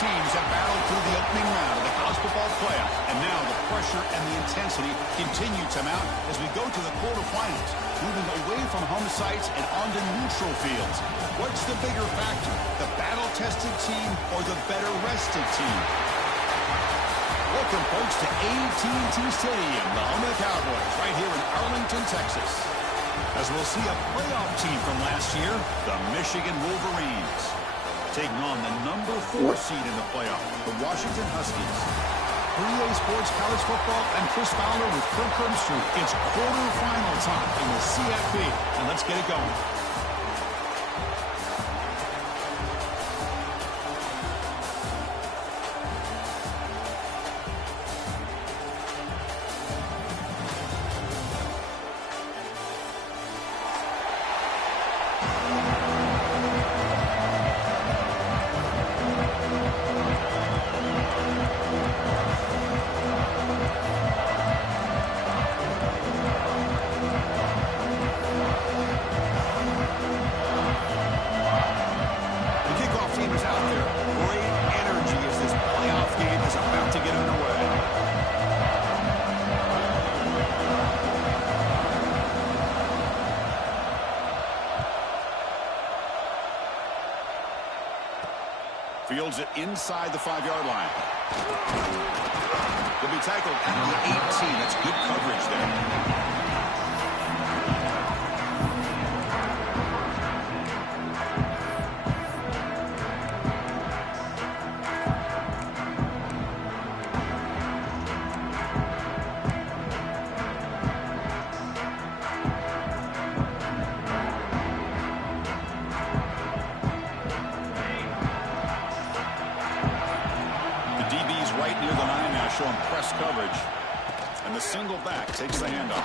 teams have battled through the opening round of the college football playoff, and now the pressure and the intensity continue to mount as we go to the quarterfinals, moving away from home sites and onto neutral fields. What's the bigger factor, the battle-tested team or the better-rested team? Welcome, folks, to AT&T Stadium, the home of the Cowboys, right here in Arlington, Texas. As we'll see a playoff team from last year, the Michigan Wolverines, taking on the number 4 seed in the playoff, the Washington Huskies. 3A Sports College Football and Chris Fowler with Kirk Herbstreit. It's quarterfinal time in the CFP, and let's get it going. Fields it inside the 5-yard line. Will be tackled at the 18. That's good coverage there. Showing press coverage, and the single back takes the handoff.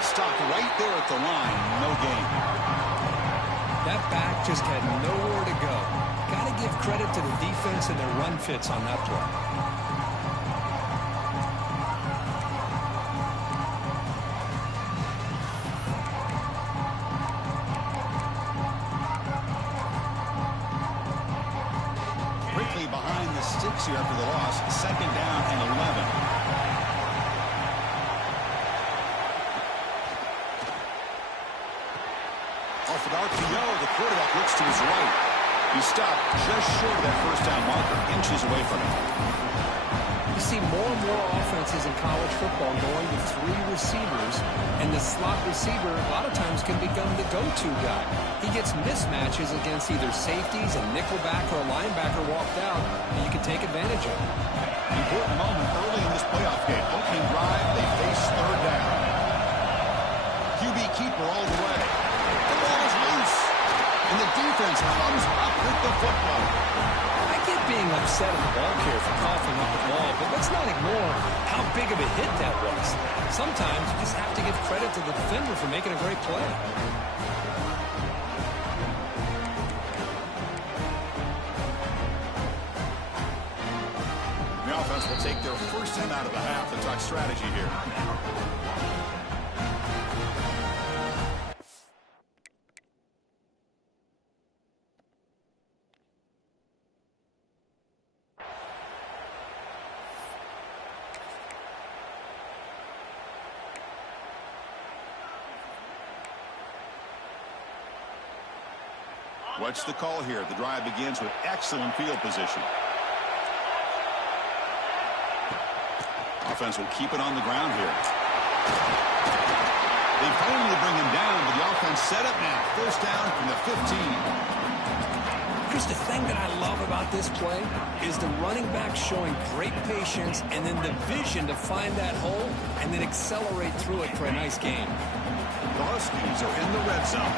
Stopped right there at the line, no gain. That back just had nowhere to go. Got to give credit to the defense and their run fits on that play. Quickly behind the sticks here after the loss. 2nd down and 11. Off an RPO, the quarterback looks to his right. He stopped just short of that first down marker, inches away from it. You see more and more offenses in college football going with 3 receivers, and the slot receiver a lot of times can become the go-to guy. He gets mismatches against either safeties, a nickelback, or a linebacker walked out, and you can take advantage of it. Important moment early in this playoff game. Opening drive, they face 3rd down. QB keeper all the way. The ball is loose, and the defense comes up with the football. I get being upset at the ball carrier for coughing up the ball, but let's not ignore how big of a hit that was. Sometimes you just have to give credit to the defender for making a great play. The offense will take their first time out of the half to talk strategy here. What's the call here? The drive begins with excellent field position. Offense will keep it on the ground here. They finally bring him down, but the offense set up now. First down from the 15. Chris, the thing that I love about this play is the running back showing great patience and then the vision to find that hole and then accelerate through it for a nice gain. The Huskies are in the red zone.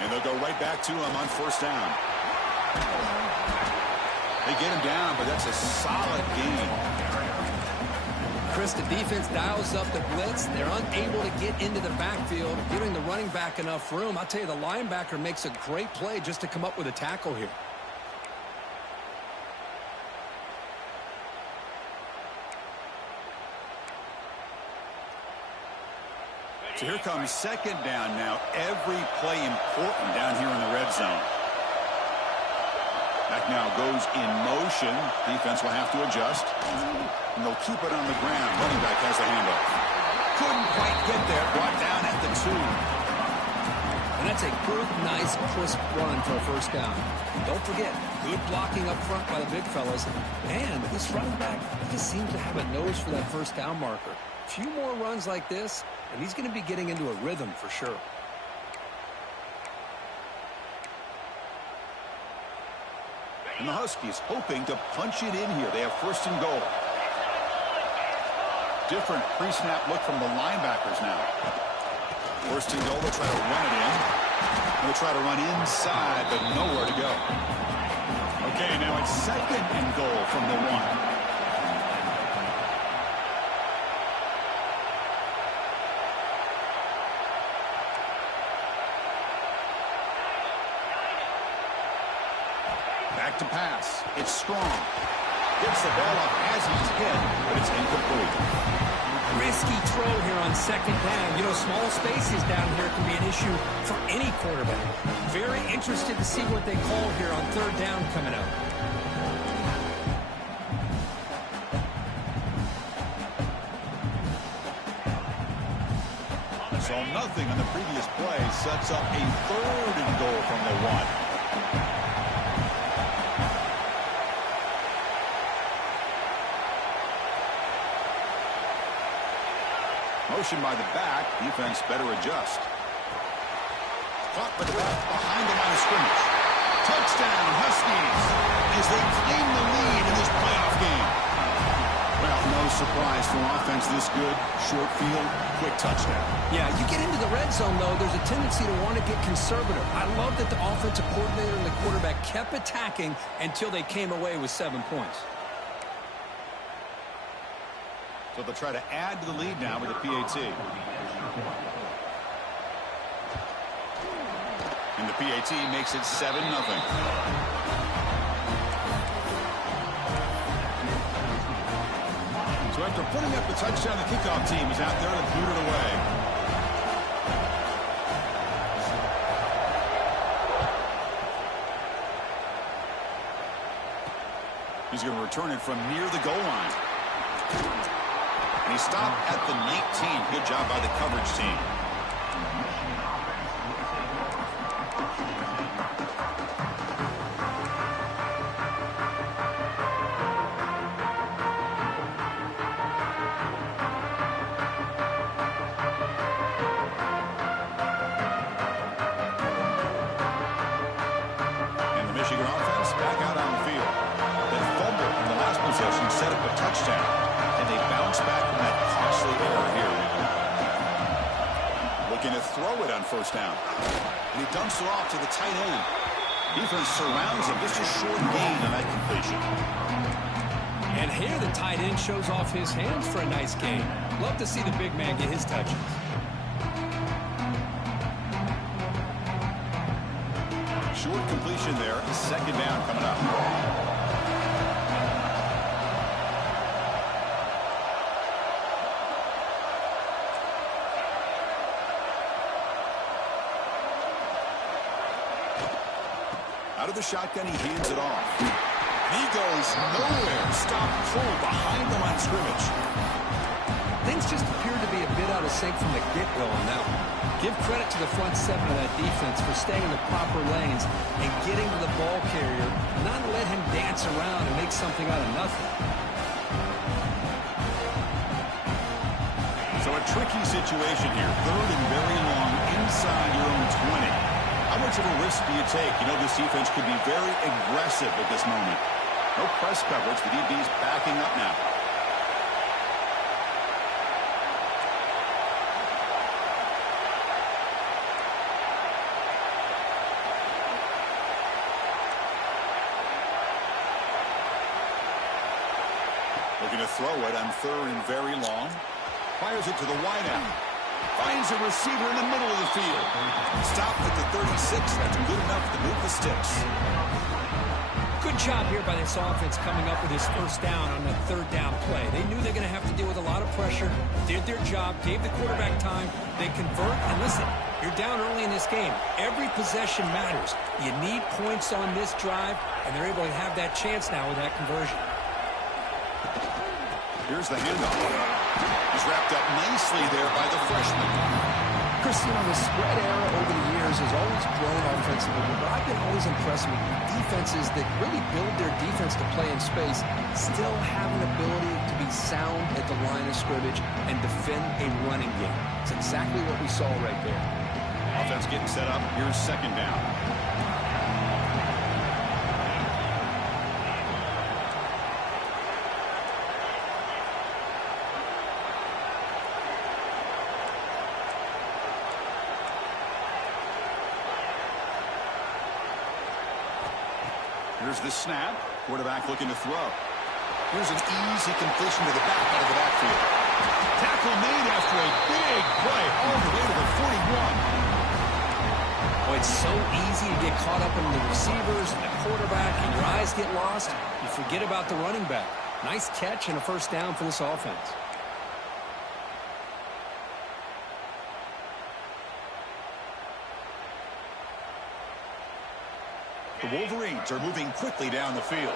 And they'll go right back to him on first down. They get him down, but that's a solid gain. Chris, the defense dials up the blitz. They're unable to get into the backfield, giving the running back enough room. I'll tell you, the linebacker makes a great play just to come up with a tackle here. So here comes second down now. Every play important down here in the red zone. Back now goes in motion. Defense will have to adjust. And they'll keep it on the ground. Running back has the handoff. Couldn't quite get there. Brought down at the 2. And that's a good, nice, crisp run for a first down. And don't forget, good blocking up front by the big fellas. And this running back just seems to have a nose for that first down marker. A few more runs like this, and he's going to be getting into a rhythm for sure. And the Huskies hoping to punch it in here. They have first and goal. Different pre-snap look from the linebackers now. First and goal, they'll try to run it in. They'll try to run inside, but nowhere to go. Okay, now it's second and goal from the 1. Back to pass. It's Strong. Gets the ball up as he's hit, but it's incomplete. Risky throw here on second down. You know, small spaces down here can be an issue for any quarterback. Very interested to see what they call here on third down coming up. So nothing on the previous play sets up a third and goal from the 1. Motion by the back. Defense better adjust. Caught by the back behind the line of scrimmage. Touchdown, Huskies, as they claim the lead in this playoff game. Well, no surprise for offense this good. Short field, quick touchdown. Yeah, you get into the red zone, though, there's a tendency to want to get conservative. I love that the offensive coordinator and the quarterback kept attacking until they came away with 7 points. So they'll try to add to the lead now with the PAT. And the PAT makes it 7-0. So after putting up the touchdown, the kickoff team is out there to boot it away. He's going to return it from near the goal line. And he stopped at the 19. Good job by the coverage team. And the Michigan offense back out on the field. That fumble in the last possession set up a touchdown. And they bounce back from that costly error here. Looking to throw it on first down. And he dumps it off to the tight end. Defense surrounds him. Just a short gain on that completion. And here the tight end shows off his hands for a nice gain. Love to see the big man get his touches. Short completion there. Second down coming up. Out of the shotgun, he hands it off. And he goes nowhere. Stop pull behind the line of scrimmage. Things just appear to be a bit out of sync from the get-go on that one. Give credit to the front seven of that defense for staying in the proper lanes and getting to the ball carrier, not let him dance around and make something out of nothing. So a tricky situation here. Third and very long inside your own 20. How much of a risk do you take? You know, this defense could be very aggressive at this moment. No press coverage. The DB's backing up now. Looking to throw it on third and very long. Fires it to the wideout. Finds a receiver in the middle of the field. Stopped at the 36. That's good enough to move the sticks. Good Good job here by this offense coming up with his first down on that third down play. They knew they're going to have to deal with a lot of pressure, did their job, gave the quarterback time, they convert, and listen, you're down early in this game. Every possession matters. You need points on this drive, and they're able to have that chance now with that conversion. Here's the handoff. He's wrapped up nicely there by the freshman. Chris, you know, the spread era over the years has always grown offensively, but I've been always impressed with defenses that really build their defense to play in space, still have an ability to be sound at the line of scrimmage and defend a running game. It's exactly what we saw right there. Offense getting set up. Here's second down. Here's the snap. Quarterback looking to throw. Here's an easy completion to the back out of the backfield. Tackle made after a big play all the way to the 41. Boy, it's so easy to get caught up in the receivers and the quarterback, and your eyes get lost. You forget about the running back. Nice catch and a first down for this offense. The Wolverines are moving quickly down the field.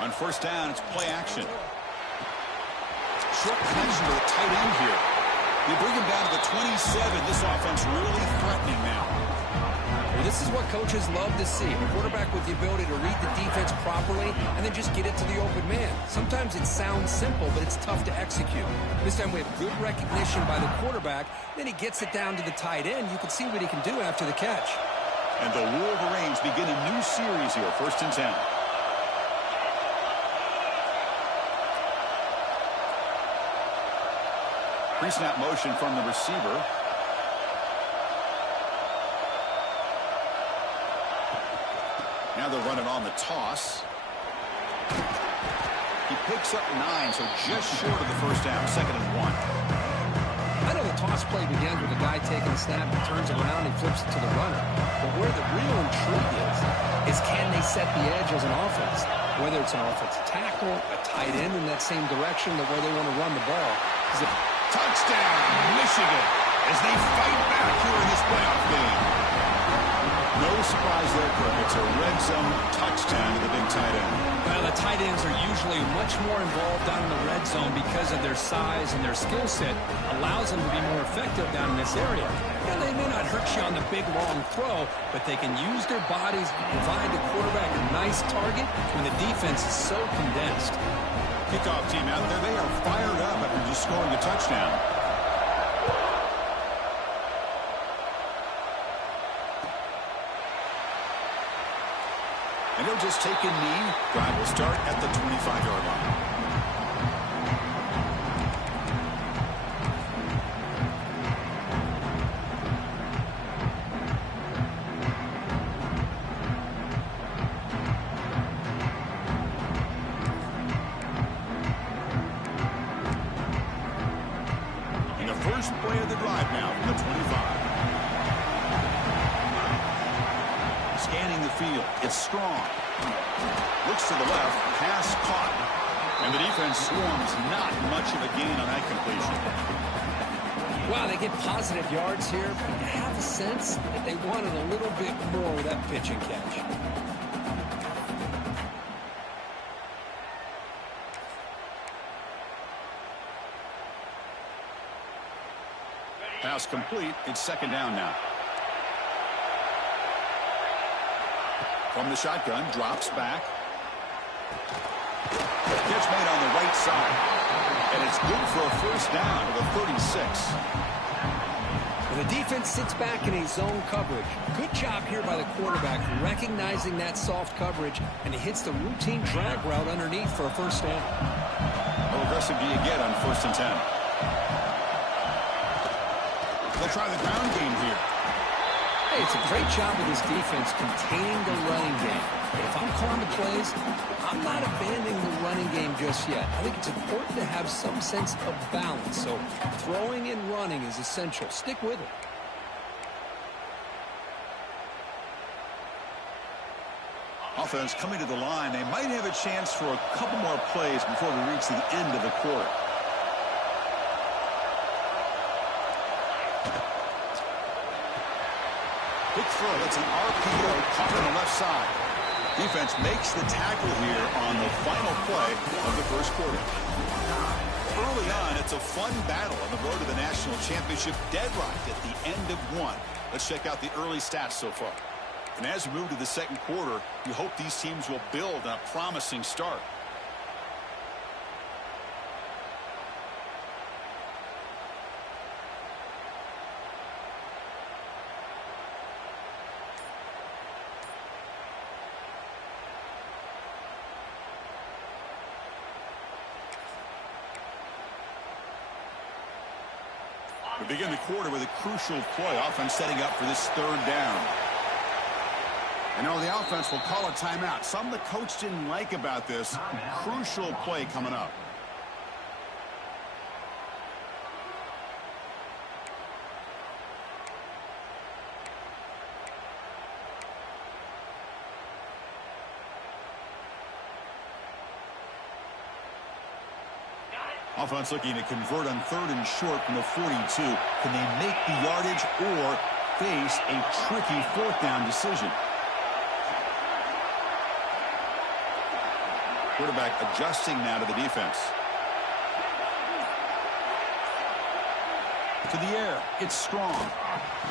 On first down, it's play action. Short connection to the tight end here. They bring him down to the 27. This offense really threatening now. Well, this is what coaches love to see. A quarterback with the ability to read the defense properly and then just get it to the open man. Sometimes it sounds simple, but it's tough to execute. This time we have good recognition by the quarterback. Then he gets it down to the tight end. You can see what he can do after the catch. And the Wolverines begin a new series here, 1st and 10. Pre-snap motion from the receiver. Now they'll run it on the toss. He picks up 9, so just short of the first down, 2nd and 1. I know the toss play begins with a guy taking a snap and turns around and flips it to the runner. But where the real intrigue is can they set the edge as an offense? Whether it's an offensive tackle, a tight end in that same direction, the way they want to run the ball. Touchdown, Michigan, as they fight back here in this playoff game. No surprise there, Kirk. It's a red zone touchdown to the big tight end. Well, the tight ends are usually much more involved down in the red zone because of their size and their skill set. Allows them to be more effective down in this area. And they may not hurt you on the big, long throw, but they can use their bodies to provide the quarterback a nice target when the defense is so condensed. Kickoff team out there. They are fired up after just scoring a touchdown. And they'll just take a knee. Drive will start at the 25-yard line. And the first play of the drive now from the 25. Scanning the field. It's strong. Looks to the left. Pass caught. And the defense swarms. Not much of a gain on that completion. Wow, they get positive yards here, but you have a sense that they wanted a little bit more with that pitch and catch. Pass complete. It's 2nd down now. From the shotgun, drops back. Catch made on the right side. And it's good for a first down to the 36. And the defense sits back in a zone coverage. Good job here by the quarterback recognizing that soft coverage, and he hits the routine drag route underneath for a first down. How aggressive do you get on 1st and 10? They'll try the ground game here. Hey, it's a great job of this defense containing the running game. But if I'm calling the plays, I'm not abandoning the running game just yet. I think it's important to have some sense of balance. So throwing and running is essential. Stick with it. Offense coming to the line. They might have a chance for a couple more plays before we reach the end of the quarter. Quick throw. That's an RPO caught on the left side. Defense makes the tackle here on the final play of the first quarter. Early on, it's a fun battle on the road to the national championship. Deadlocked at the end of one. Let's check out the early stats so far. And as we move to the second quarter, you hope these teams will build on a promising start. We begin the quarter with a crucial play. Offense setting up for this third down. You know, the offense will call a timeout. Something the coach didn't like about this. Crucial play coming up. Offense looking to convert on third and short from the 42. Can they make the yardage or face a tricky fourth down decision? Quarterback adjusting now to the defense. To the air. It's strong.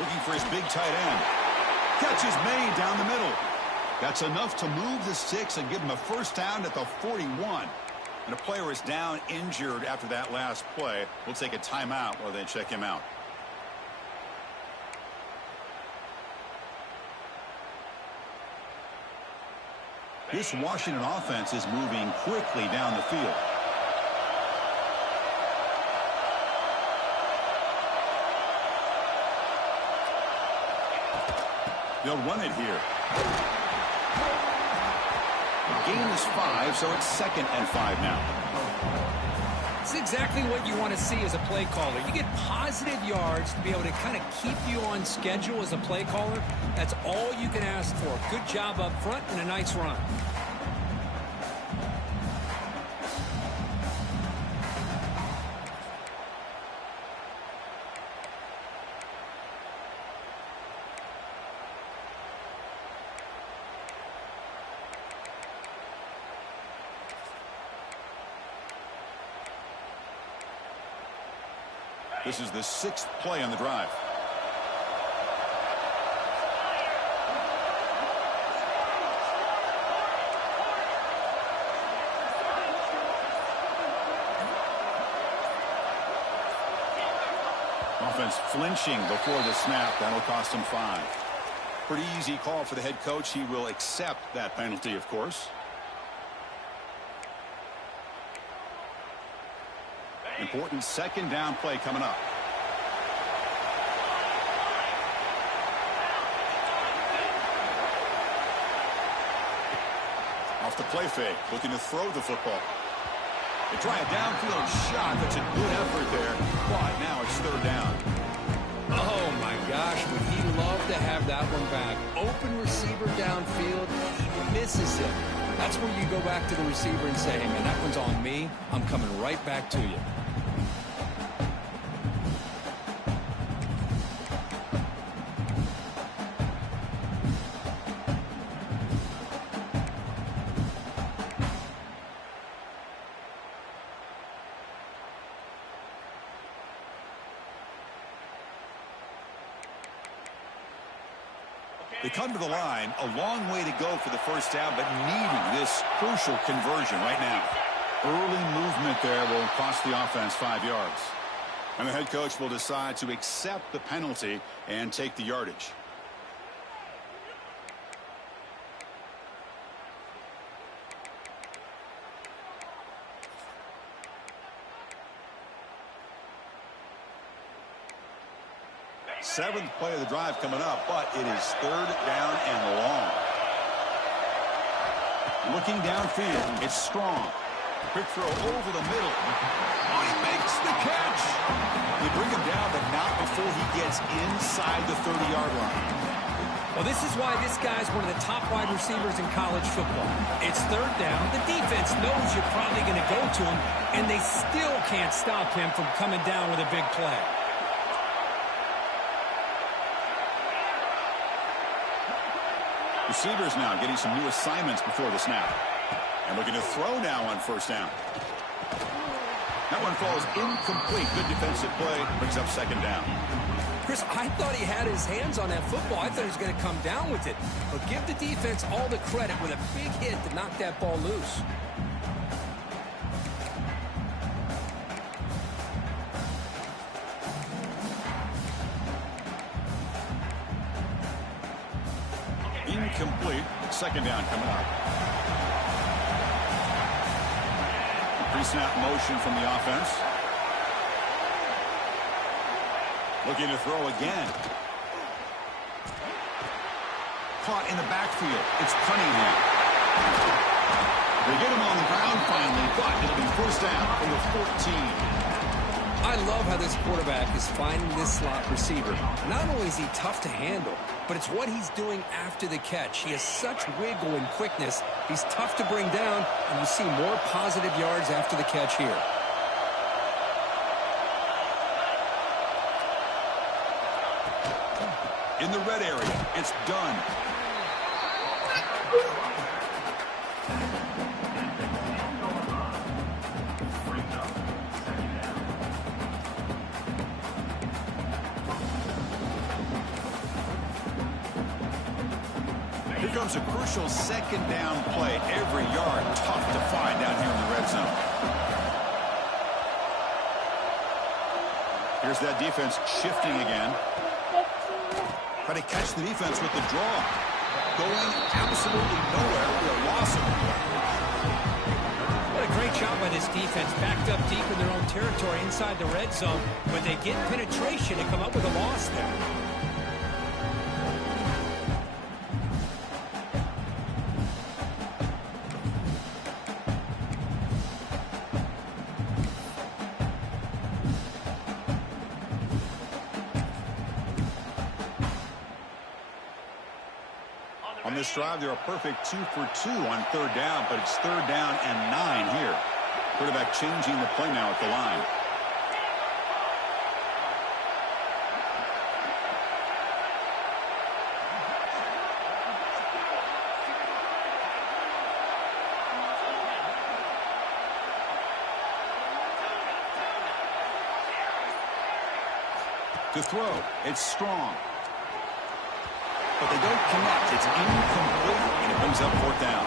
Looking for his big tight end. Catch is made down the middle. That's enough to move the sticks and give him a first down at the 41. And a player is down injured after that last play. We'll take a timeout while they check him out. This Washington offense is moving quickly down the field. They'll run it here. Gain is 5, so it's 2nd and 5 now. It's exactly what you want to see as a play caller. You get positive yards to be able to kind of keep you on schedule as a play caller. That's all you can ask for. Good job up front and a nice run. This is the 6th play on the drive. Offense flinching before the snap. That'll cost him 5. Pretty easy call for the head coach. He will accept that penalty, of course. Important 2nd down play coming up. Off the play fake, looking to throw the football. They try a downfield shot. That's a good effort there. But now it's 3rd down. Oh, my gosh, would he love to have that one back. Open receiver downfield, he misses it. That's where you go back to the receiver and say, hey, man, that one's on me. I'm coming right back to you. They come to the line, a long way to go for the first down, but needing this crucial conversion right now. Early movement there will cost the offense 5 yards. And the head coach will decide to accept the penalty and take the yardage. Seventh play of the drive coming up, but it is 3rd down and long. Looking downfield. It's Strong. Quick throw over the middle. Oh, he makes the catch. They bring him down, but not before he gets inside the 30-yard line. Well, this is why this guy's one of the top wide receivers in college football. It's third down. The defense knows you're probably going to go to him, and they still can't stop him from coming down with a big play. Receivers now getting some new assignments before the snap. And looking to throw now on first down. That one falls incomplete. Good defensive play. Brings up second down. Chris, I thought he had his hands on that football. I thought he was going to come down with it. But give the defense all the credit with a big hit to knock that ball loose. Incomplete. Second down coming up. Pre-snap motion from the offense. Looking to throw again. Caught in the backfield. It's Cunningham. They get him on the ground finally, but it'll be first down from the 14. I love how this quarterback is finding this slot receiver. Not only is he tough to handle, but it's what he's doing after the catch. He has such wiggle and quickness. He's tough to bring down, and you see more positive yards after the catch here. In the red area, it's done. Here comes a crucial second down play. Every yard tough to find down here in the red zone. Here's that defense shifting again. Try to catch the defense with the draw. Going absolutely nowhere with a loss of it. What a great job by this defense. Backed up deep in their own territory inside the red zone. But they get penetration and come up with a loss there. On this drive, they're a perfect 2 for 2 on third down, but it's third down and 9 here. Quarterback changing the play now at the line. To throw, it's Strong. But they don't connect. It's incomplete, and it brings up fourth down.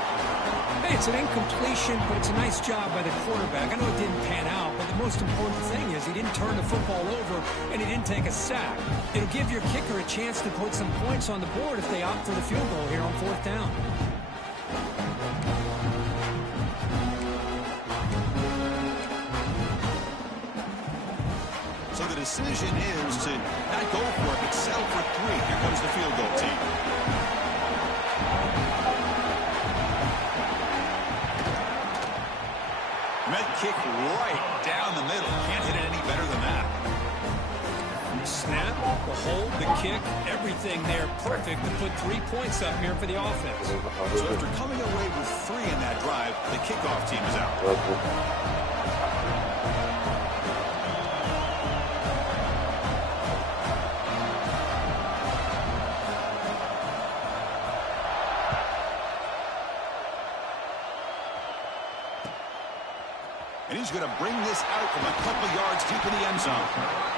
Hey, it's an incompletion, but it's a nice job by the quarterback. I know it didn't pan out, but the most important thing is he didn't turn the football over, and he didn't take a sack. It'll give your kicker a chance to put some points on the board if they opt for the field goal here on fourth down. So the decision is to not go for it, but settle for 3. Here comes the field goal team. Met kick right down the middle. Can't hit it any better than that. Snap, the hold, the kick, everything there perfect to put 3 points up here for the offense. So after coming away with 3 in that drive, the kickoff team is out. And he's going to bring this out from a couple yards deep in the end zone.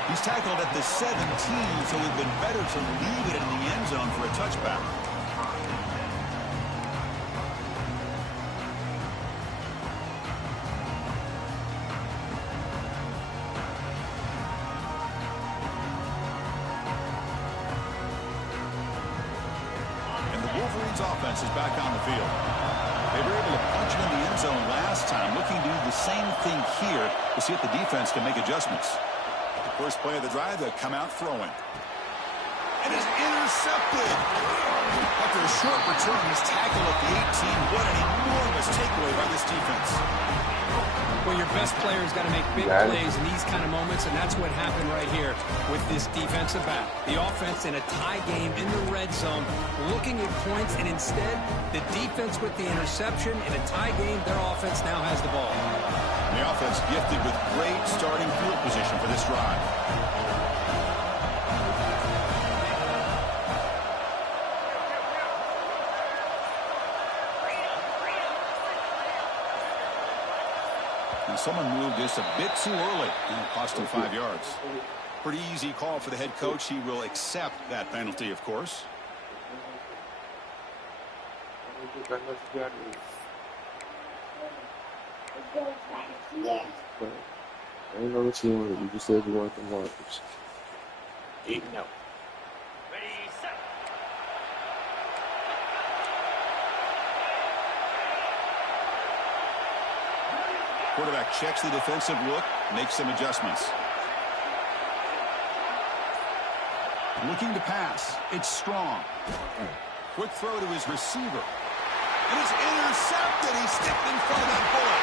He's tackled at the 17, so it would have been better to leave it in the end zone for a touchback. And the Wolverines offense is back on the field. They were able to punch it in the end zone last time, looking to do the same thing here to see if the defense can make adjustments. First play of the drive, they'll come out throwing. And is intercepted. After a short return, he's tackled at the 18. What an enormous defensively by this defense. Well, your best player's got to make big plays in these kind of moments, and that's what happened right here with this defensive back. The offense in a tie game in the red zone, looking at points, and instead, the defense with the interception. In a tie game, their offense now has the ball. And the offense gifted with great starting field position for this drive. And someone moved just a bit too early and it cost him 5 yards. Pretty easy call for the head coach. He will accept that penalty, of course. I ain't know what you wanted. You just said you want them Warriors. 8-0. Quarterback checks the defensive look, makes some adjustments. Looking to pass. It's strong. Quick throw to his receiver. And it's intercepted. He stepped in front of that bullet.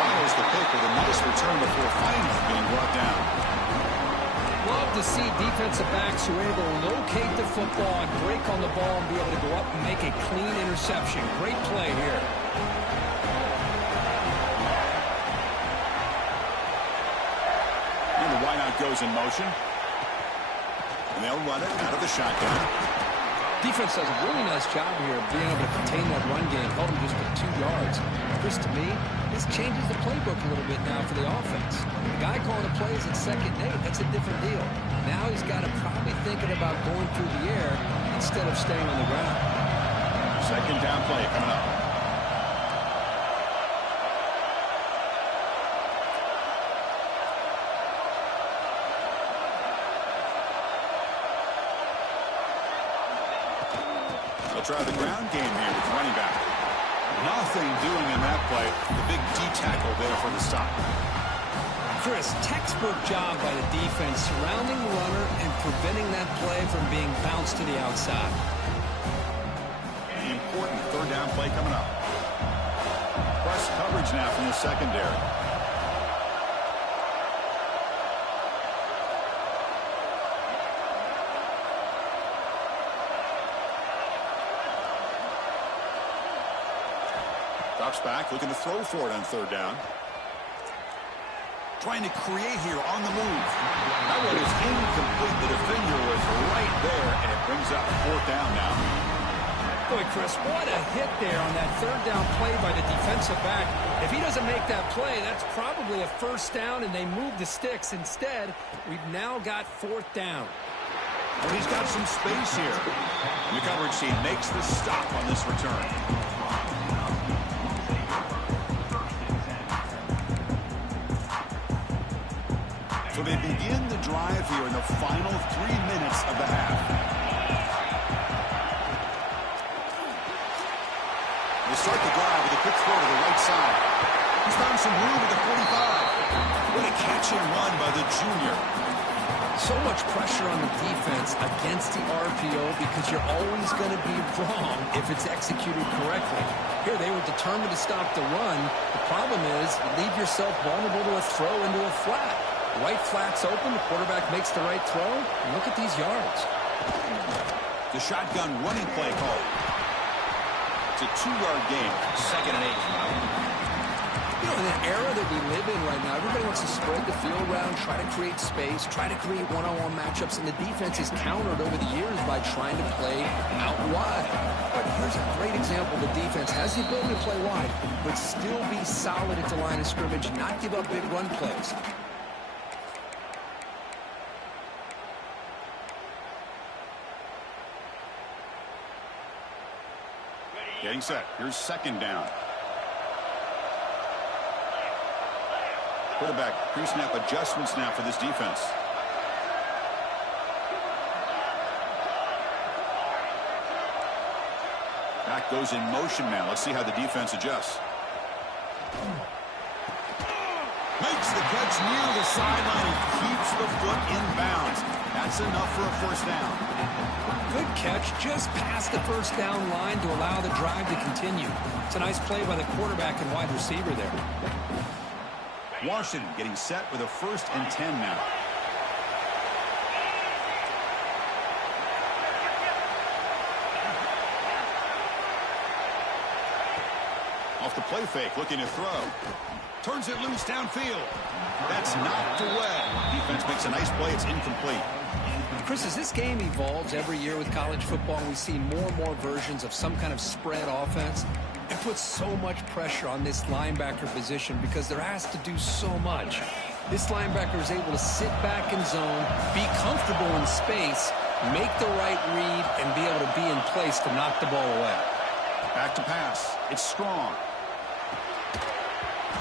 Follows the pick with a nice return before finally being brought down. Love to see defensive backs who are able to locate the football and break on the ball and be able to go up and make a clean interception. Great play here. And the wideout goes in motion. And they'll run it out of the shotgun. Defense does a really nice job here of being able to contain that run game. Held him just for 2 yards. Chris, to me, this changes the playbook a little bit now for the offense. The guy calling the plays at 2nd and 8, that's a different deal. Now he's got to probably thinking about going through the air instead of staying on the ground. 2nd down play coming up. They'll try the ground game here with running back. Nothing doing in that play. The big D tackle there for the stop. Chris, textbook job by the defense surrounding the runner and preventing that play from being bounced to the outside. The important 3rd down play coming up. Press coverage now from the secondary. Drops back, looking to throw for it on 3rd down. Trying to create here on the move. That one is incomplete. The defender was right there, and it brings up 4th down now. Boy, Chris, what a hit there on that 3rd down play by the defensive back. If he doesn't make that play, that's probably a 1st down, and they move the sticks. Instead, we've now got 4th down. But he's got some space here. The coverage team makes the stop on this return. So they begin the drive here in the final 3 minutes of the half. They start the drive with a quick throw to the right side. He's found some room at the 45. What a catch and run by the junior. So much pressure on the defense against the RPO because you're always going to be wrong if it's executed correctly. Here, they were determined to stop the run. The problem is you leave yourself vulnerable to a throw into a flat. Right flat's open, the quarterback makes the right throw, and look at these yards. The shotgun running play call. It's a 2-yard gain, 2nd and 8. You know, in an era that we live in right now, everybody wants to spread the field around, try to create space, try to create one-on-one matchups, and the defense is countered over the years by trying to play out wide. But here's a great example. The defense has the ability to play wide, but still be solid at the line of scrimmage, not give up big run plays. Getting set. Here's 2nd down. Quarterback pre-snap adjustments now for this defense. Back goes in motion now. Let's see how the defense adjusts. Makes the catch near the sideline and keeps the foot in bounds. That's enough for a first down. Good catch just past the first down line to allow the drive to continue. It's a nice play by the quarterback and wide receiver there. Washington getting set with a 1st and 10 now. Off the play fake, looking to throw. Turns it loose downfield. That's knocked away. Defense makes a nice play. It's incomplete. Chris, as this game evolves every year with college football, we see more and more versions of some kind of spread offense. It puts so much pressure on this linebacker position because they're asked to do so much. This linebacker is able to sit back in zone, be comfortable in space, make the right read, and be able to be in place to knock the ball away. Back to pass. It's strong.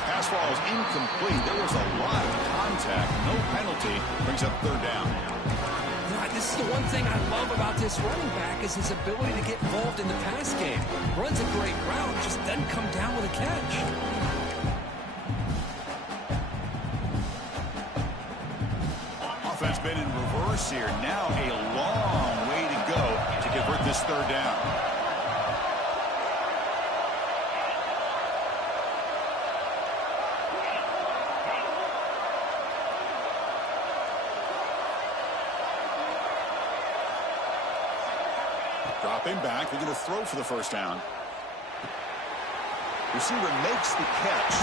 Pass ball is incomplete. There was a lot of contact. No penalty. Brings up 3rd down. This is the one thing I love about this running back is his ability to get involved in the pass game. Runs a great route, just doesn't come down with a catch. Offense been in reverse here. Now a long way to go to convert this 3rd down. Dropping back, they're going to throw for the 1st down. Receiver makes the catch.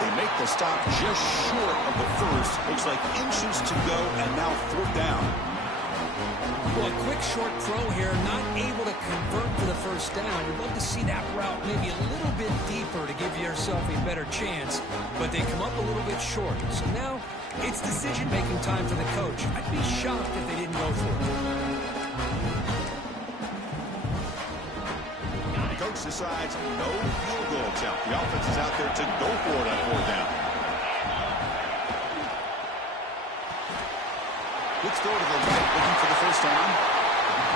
They make the stop just short of the 1st. Looks like inches to go, and now 4th down. Well, a quick short throw here, not able to convert for the 1st down. You'd love to see that route maybe a little bit deeper to give yourself a better chance, but they come up a little bit short. So now it's decision-making time for the coach. I'd be shocked if they didn't go for it. Coach decides no field goal attempt. The offense is out there to go for it on 4th down. Good throw to the right, looking for the 1st down.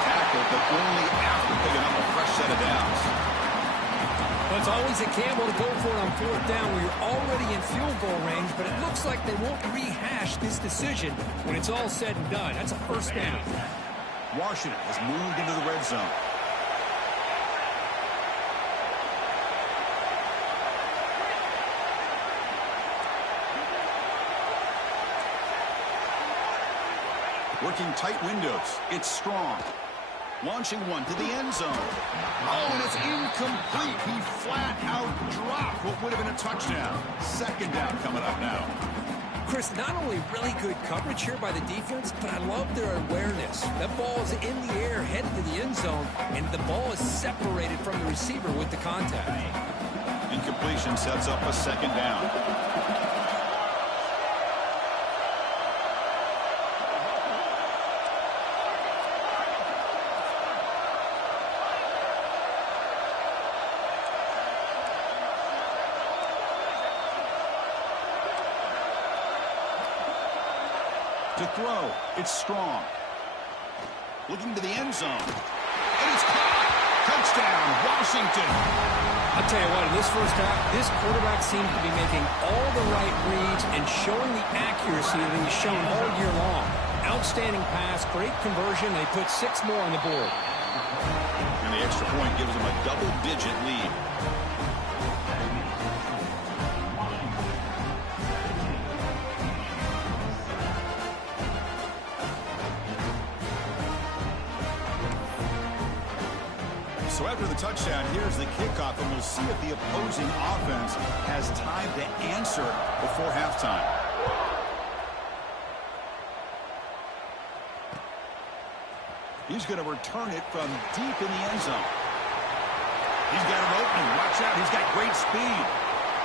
Tackle, but only after picking up a fresh set of downs. Well, it's always a gamble to go for it on 4th down where you're already in field goal range, but it looks like they won't rehash this decision when it's all said and done. That's a 1st down. Washington has moved into the red zone. Working tight windows. It's strong. Launching one to the end zone. Oh, and it's incomplete. He flat out dropped what would have been a touchdown. 2nd down coming up now. Chris, not only really good coverage here by the defense, but I love their awareness. That ball is in the air, headed to the end zone, and the ball is separated from the receiver with the contact. Incompletion sets up a 2nd down. To throw, it's strong. Looking to the end zone. And it's caught. Touchdown, Washington. I'll tell you what, in this 1st half, this quarterback seems to be making all the right reads and showing the accuracy that he's shown all year long. Outstanding pass, great conversion. They put 6 more on the board. And the extra point gives them a double-digit lead. So after the touchdown, here's the kickoff, and we'll see if the opposing offense has time to answer before halftime. He's going to return it from deep in the end zone. He's got an opening. Watch out. He's got great speed.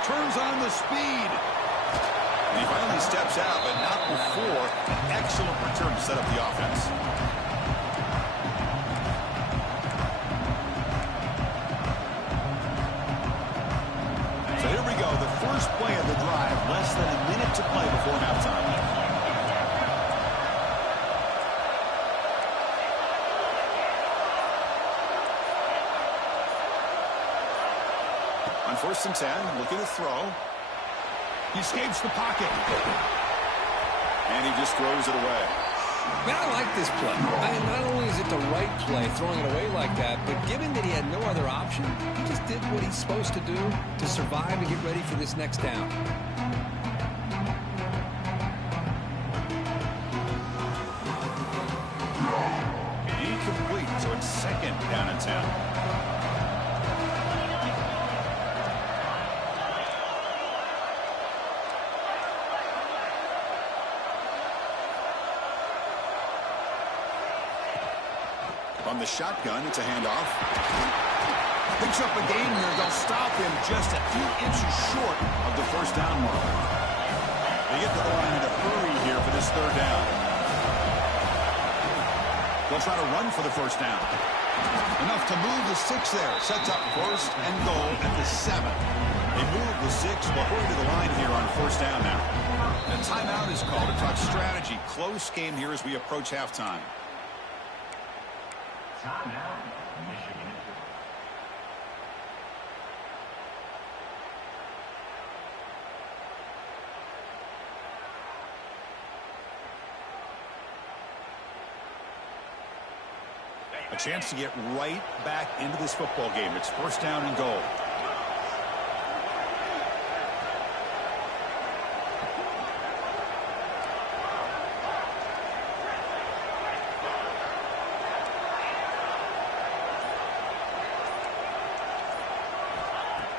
Turns on the speed. And he finally steps out, but not before an excellent return to set up the offense. First play of the drive, less than a minute to play before halftime. On 1st and 10, looking to throw. He escapes the pocket. And he just throws it away. Man, I like this play. I mean, not only is it the right play, throwing it away like that, but given that he had no other option, he just did what he's supposed to do to survive and get ready for this next down. Incomplete, so it's second down and 10. From the shotgun, it's a handoff. Picks up a gain here. They'll stop him just a few inches short of the first down mark. They get to the line in a hurry here for this third down. They'll try to run for the first down. Enough to move the 6 there. Sets up first and goal at the 7. They move the 6. We'll hurry to the line here on first down now. A timeout is called to talk strategy. Close game here as we approach halftime. Timeout, Michigan. A chance to get right back into this football game. It's first down and goal.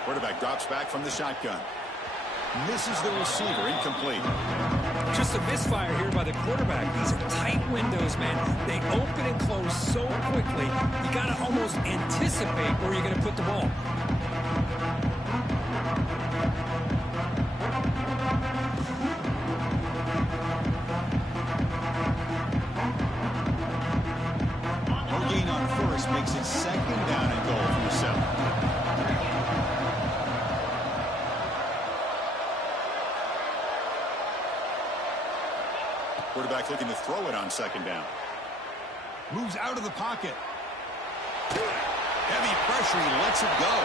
Quarterback drops back from the shotgun. Misses the receiver, incomplete. Just a misfire here by the quarterback. These are tight windows, man. They open and close so quickly, you got to almost anticipate where you're going to put the ball. No gain on first makes it second down and goal from the 7. Quarterback looking to throw it on second down. Moves out of the pocket. Heavy pressure, he lets it go.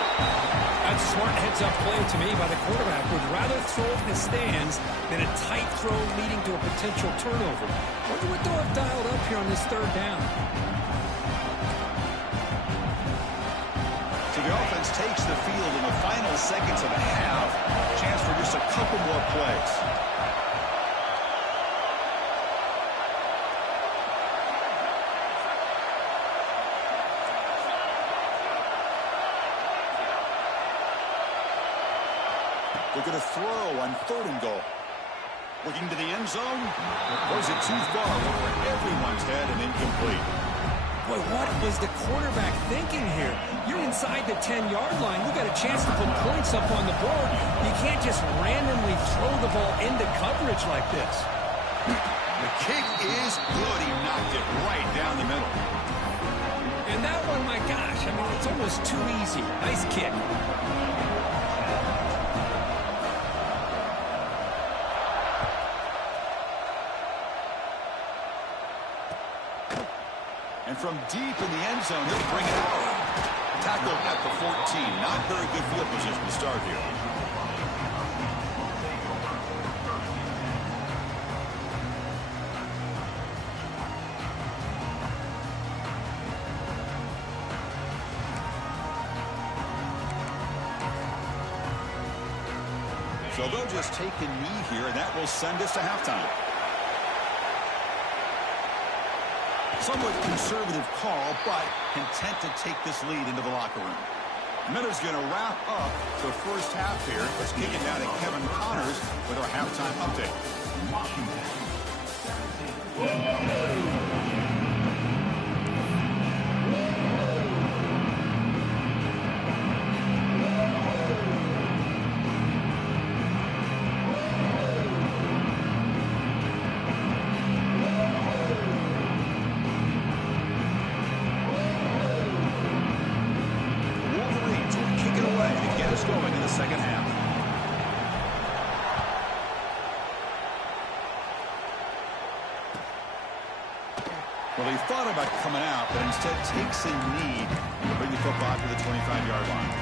That's a smart heads-up play to me by the quarterback. Would rather throw it in the stands than a tight throw leading to a potential turnover. Wonder what they'll have dialed up here on this third down. So the offense takes the field in the final seconds of the half. Chance for just a couple more plays. They're going to throw on third and goal. Looking to the end zone. Throws it too far over everyone's head and incomplete. Boy, what was the quarterback thinking here? You're inside the 10-yard line. You got a chance to put points up on the board. You can't just randomly throw the ball into coverage like this. The kick is good. He knocked it right down the middle. And that one, my gosh, I mean, it's almost too easy. Nice kick. And from deep in the end zone, he'll bring it out. Tackled at the 14. Not very good field position to start here. So they'll just take a knee here, and that will send us to halftime. Somewhat conservative call, but content to take this lead into the locker room. Miller's going to wrap up the first half here. Let's kick it down to Kevin Connors with our halftime update. Going in the second half. Well, he thought about coming out, but instead takes a knee to bring the football to the 25-yard line.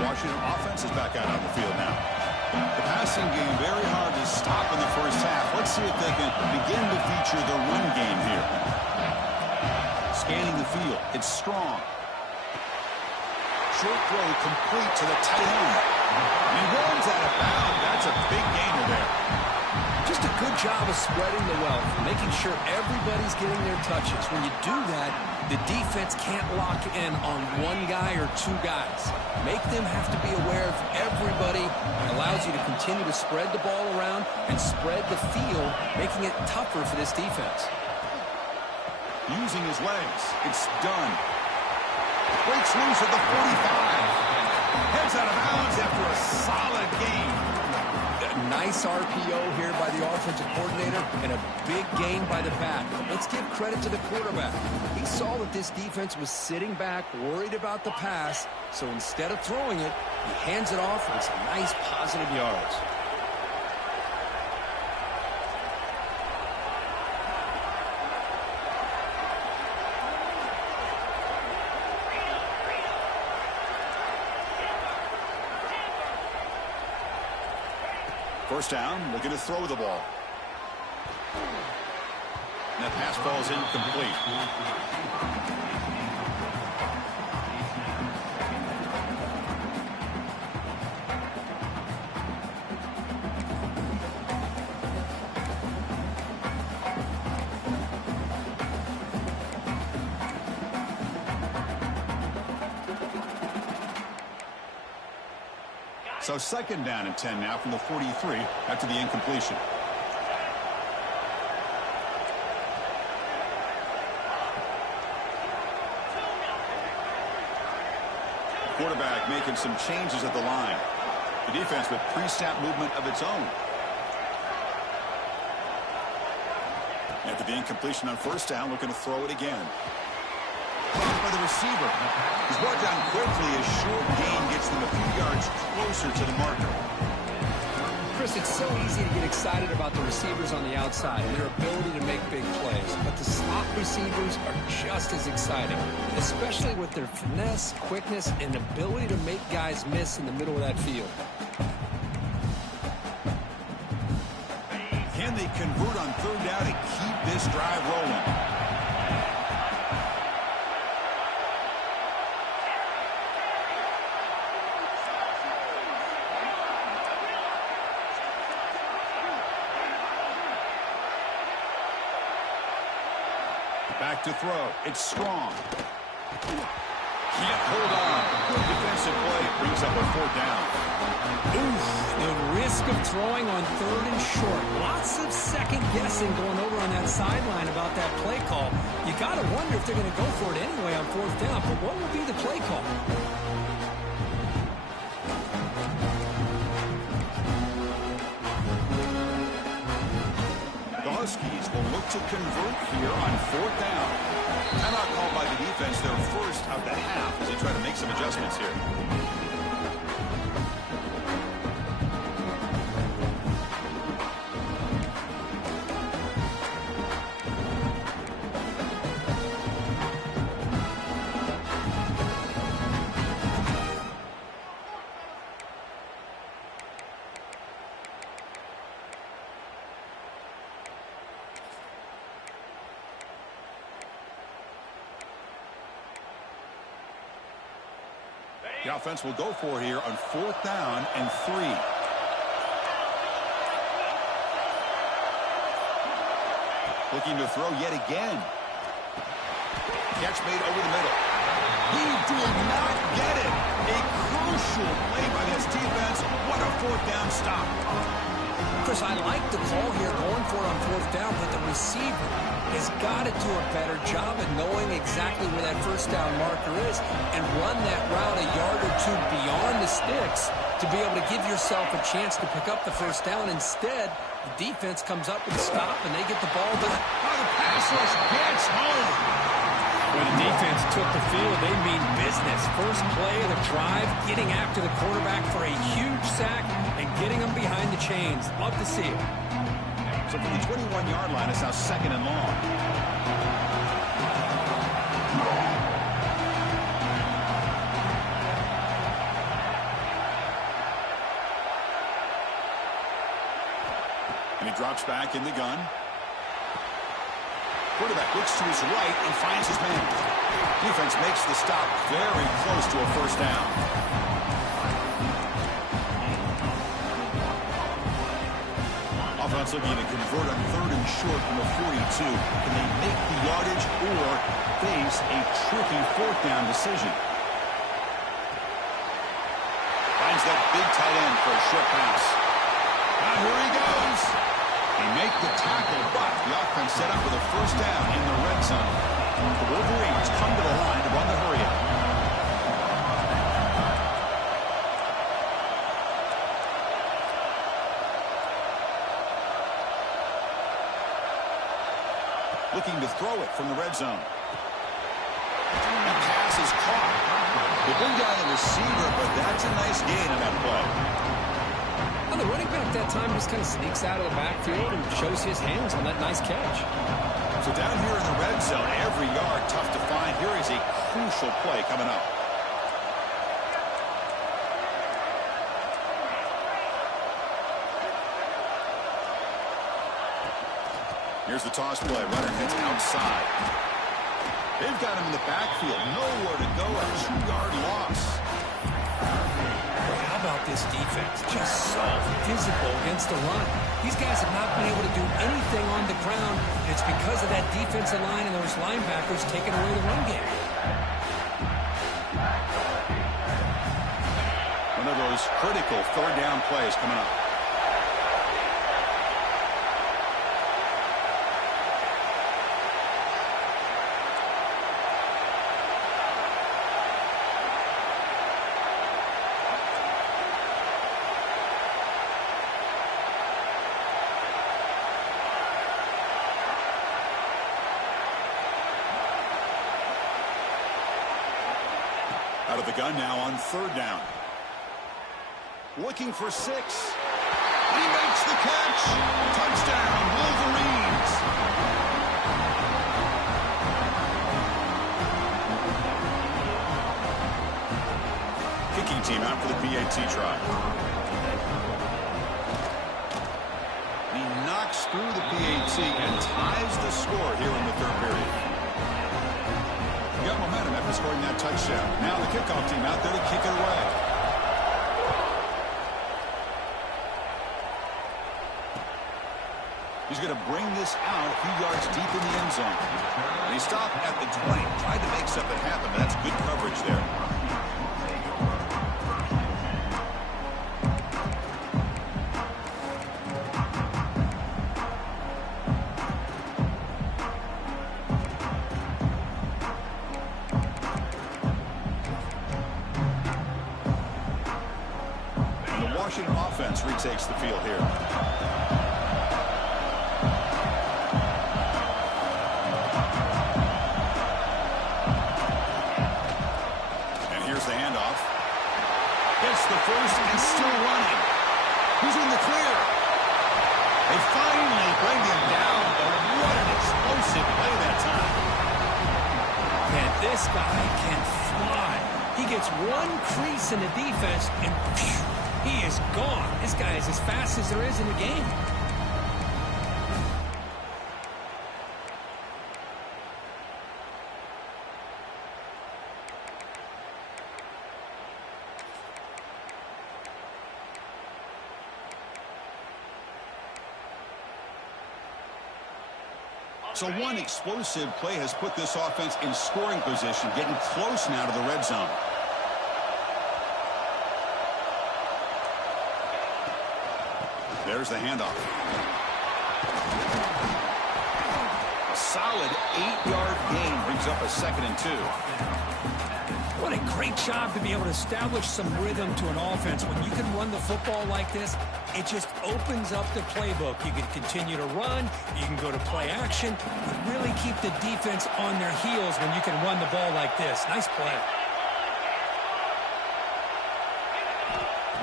Washington offense is back out on the field now. The passing game very hard to stop in the first half. Let's see if they can begin to feature the run game here. Scanning the field. It's strong. Short throw complete to the tight end. He runs out of bounds. That's a big gainer there. Just a good job of spreading the wealth, making sure everybody's getting their touches. When you do that, the defense can't lock in on one guy or two guys. Make them have to be aware of everybody. It allows you to continue to spread the ball around and spread the field, making it tougher for this defense. Using his legs. It's done. Breaks loose at the 45. Heads out of bounds after a solid game. Nice RPO here by the offensive coordinator and a big gain by the back. Let's give credit to the quarterback. He saw that this defense was sitting back, worried about the pass, so instead of throwing it, he hands it off and some nice positive yards. First down, looking to throw the ball. And that pass falls incomplete. So second down and 10 now from the 43 after the incompletion. Quarterback making some changes at the line. The defense with pre-snap movement of its own. After the incompletion on first down, looking to throw it again. Blocked by the receiver. He's brought down quickly as short gain gets them a few yards closer to the marker. Chris, it's so easy to get excited about the receivers on the outside and their ability to make big plays. But the slot receivers are just as exciting, especially with their finesse, quickness, and ability to make guys miss in the middle of that field. Can they convert on third down and keep this drive rolling? Back to throw. It's strong. Can't hold on. Good defensive play. Brings up a fourth down. Oof, the risk of throwing on third and short. Lots of second guessing going over on that sideline about that play call. You got to wonder if they're going to go for it anyway on fourth down. But what will be the play call? Huskies will look to convert here on fourth down. Timeout called by the defense, their first of the half as they try to make some adjustments here. The offense will go for here on fourth down and 3. Looking to throw yet again. Catch made over the middle. He did not get it. A crucial play by this defense. What a fourth down stop. Chris, I like the call here going for it on fourth down, but the receiver has got to do a better job of knowing exactly where that first down marker is and run that route a yard or two beyond the sticks to be able to give yourself a chance to pick up the first down. Instead, the defense comes up with a stop and they get the ball back. Oh, the pass rush gets home. When the defense took the field, they mean business. First play of the drive, getting after the quarterback for a huge sack and getting him behind the chains. Love to see it. So from the 21-yard line, it's now second and long. And he drops back in the gun. Quarterback looks to his right and finds his man. Defense makes the stop very close to a first down. Offense looking to convert on 3rd and short from the 42. Can they make the yardage or face a tricky 4th down decision? Finds that big tight end for a short pass. And here he goes. They make the tackle, but the offense set up with a first down in the red zone. The Wolverines come to the line to run the hurry-up. Looking to throw it from the red zone. That pass is caught. They bring down the receiver, but that's a nice gain on that play. Well, the running back that time just kind of sneaks out of the backfield and shows his hands on that nice catch. So down here in the red zone, every yard tough to find. Here is a crucial play coming up. Here's the toss play. Runner heads outside. They've got him in the backfield. Nowhere to go. A 2-yard loss. How about this defense? Just so physical against the run. These guys have not been able to do anything on the ground. It's because of that defensive line and those linebackers taking away the run game. One of those critical 3rd down plays coming up. Out of the gun now on 3rd down. Looking for 6. He makes the catch. Touchdown, Wolverines. Kicking team out for the PAT try. He knocks through the PAT and ties the score here in the 3rd period. Got momentum after scoring that touchdown. Now the kickoff team out there to kick it away. He's going to bring this out a few yards deep in the end zone. And he stopped at the 20. Tried to make something happen, but that's good coverage there. Washington offense retakes the field here. And here's the handoff. Gets the first and still running. He's in the clear. They finally bring him down, but what an explosive play that time. Man, this guy can fly. He gets one crease in the defense and phew, he is gone. This guy is as fast as there is in the game. So one explosive play has put this offense in scoring position, getting close now to the red zone. There's the handoff. A solid 8-yard gain brings up a 2nd and 2. What a great job to be able to establish some rhythm to an offense. When you can run the football like this, it just opens up the playbook. You can continue to run, you can go to play action, but really keep the defense on their heels when you can run the ball like this. Nice play.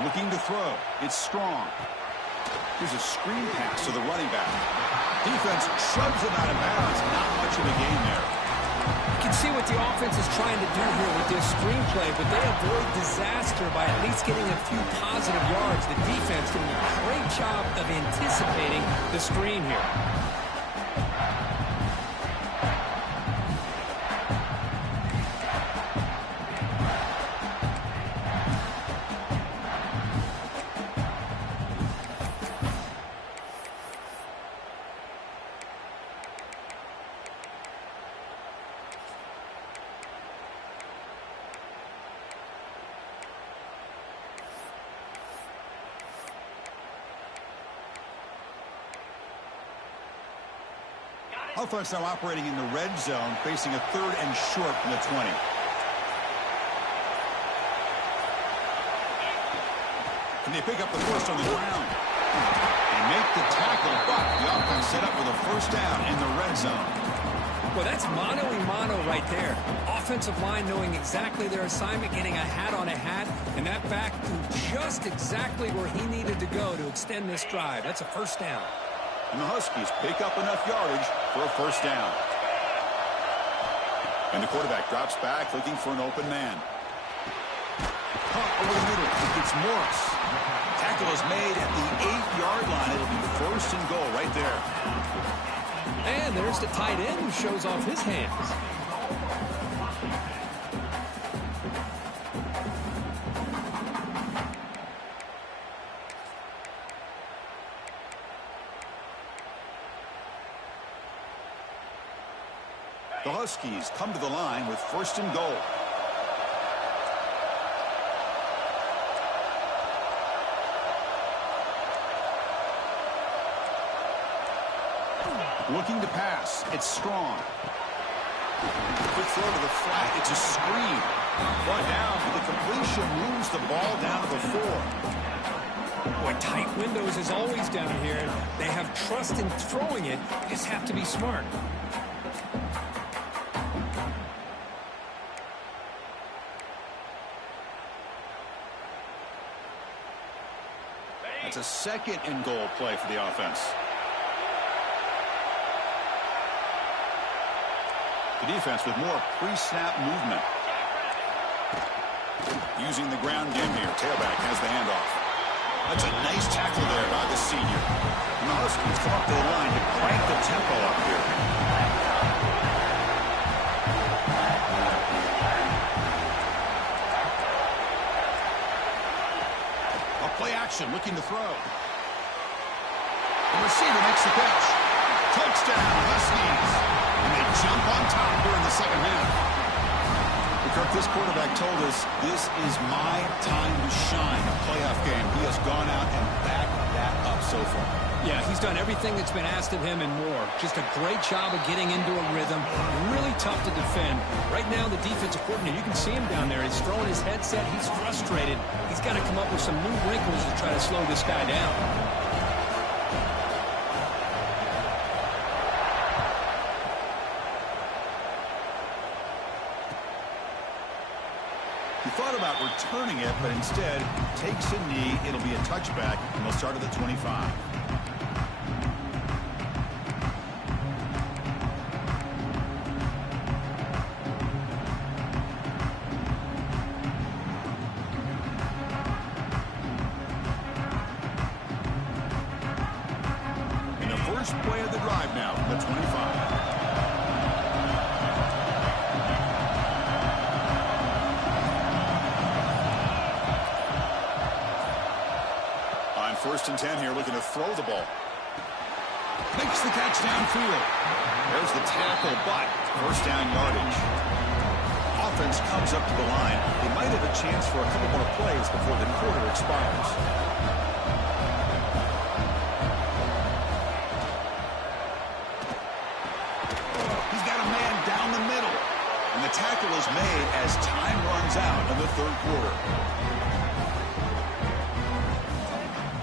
Looking to throw. It's Strong. Here's a screen pass to the running back. Defense shoves him out of bounds. Not much of a gain there. You can see what the offense is trying to do here with this screenplay, but they avoid disaster by at least getting a few positive yards. The defense doing a great job of anticipating the screen here. Offense now operating in the red zone, facing a 3rd and short from the 20. Can they pick up the first on the ground? They make the tackle, but the offense set up with a first down in the red zone. Well, that's mano-a-mano right there. Offensive line knowing exactly their assignment, getting a hat on a hat, and that back threw just exactly where he needed to go to extend this drive. That's a first down. And the Huskies pick up enough yardage for a first down. And the quarterback drops back looking for an open man. Caught over the middle. It's Morris. Tackle is made at the 8-yard line. It'll be first and goal right there. And there's the tight end who shows off his hands. The Huskies come to the line with first and goal. Looking to pass. It's Strong. Quick throw to the flat. It's a screen. Brought down for the completion. Moves the ball down to the 4. Boy, tight windows is always down here. They have trust in throwing it. You just have to be smart. That's a second and goal play for the offense. The defense with more pre-snap movement. Using the ground game here. Tailback has the handoff. That's a nice tackle there by the senior. And the Huskies come up to the line to crank the tempo up here. A play action looking to throw. The receiver makes the catch. Touchdown, Huskies. And they jump on top here in the second half. Kirk, this quarterback told us this is my time to shine. A playoff game. He has gone out and backed that up so far. Yeah, he's done everything that's been asked of him and more. Just a great job of getting into a rhythm. Really tough to defend. Right now, the defensive coordinator, you can see him down there. He's throwing his headset. He's frustrated. He's got to come up with some new wrinkles to try to slow this guy down. He thought about returning it, but instead takes a knee. It'll be a touchback, and they'll start at the 25. And the first play of the drive now, the 25. First and 10 here, looking to throw the ball. Makes the catch downfield. There's the tackle, but first down yardage. Offense comes up to the line. They might have a chance for a couple more plays before the quarter expires. He's got a man down the middle. And the tackle is made as time runs out in the third quarter.